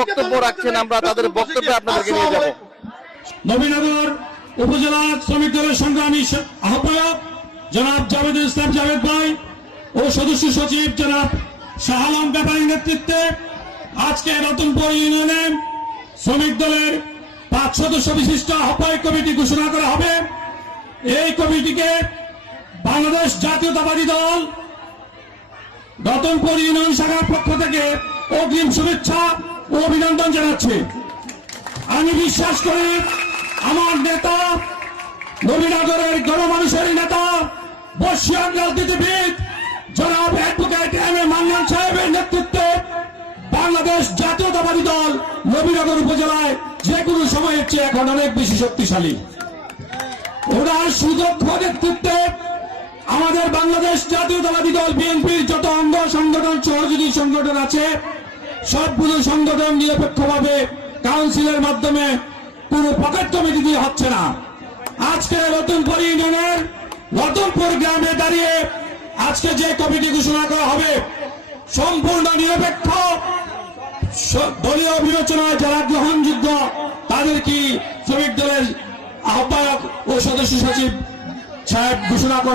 বক্তব্য রাখছেন, আমরা তাদের বক্তব্যে আপনাদেরকে নিয়ে যাব। নবীনগর উপজেলা শ্রমিক দলের সংগ্রামী আহ্বায়ক জনাব জাভেদুল ইসলাম জাভেদ ভাই ও সদস্য সচিব জনাব শাহ আলম ব্যাপারীর নেতৃত্বে আজকে রতনপুর ইউনিয়নে শ্রমিক দলের 5 সদস্য বিশিষ্ট আহ্বায়ক কমিটি ঘোষণা করা হবে। এই কমিটিকে বাংলাদেশ জাতীয়তাবাদী দল রতনপুর ইউনিয়ন শাখার পক্ষ থেকে অগ্রিম শুভেচ্ছা ও অভিনন্দন জানাচ্ছি। আমি বিশ্বাস করি আমার নেতা, নবীনগরের গণমানুষের নেতা, বর্ষিয়ান রাজনীতিবিদ জনাব অ্যাডভোকেট এম এ মান্নান সাহেবের নেতৃত্বে বাংলাদেশ জাতীয়তাবাদী দল নবীনগর উপজেলায় যে কোনো সময়ের চেয়ে এখন অনেক বেশি শক্তিশালী। ওনার সুদক্ষ নেতৃত্বে আমাদের বাংলাদেশ জাতীয়তাবাদী দল বিএনপির যত অঙ্গ সংগঠন, সহযোগী সংগঠন আছে, সবগুলো সংগঠন নিরপেক্ষভাবে কাউন্সিলের মাধ্যমে কোন পকেট কমিটি দিয়ে হচ্ছে না। আজকে রতনপুর ইউনিয়নের রতনপুর গ্রামে দাঁড়িয়ে আজকে যে কমিটি ঘোষণা করা হবে সম্পূর্ণ নিরপেক্ষ, দলীয় বিবেচনায় যারা গ্রহণযোগ্য তাদের কি শ্রমিক দলের আহ্বায়ক ও সদস্য সচিব সাহেব ঘোষণা করবে।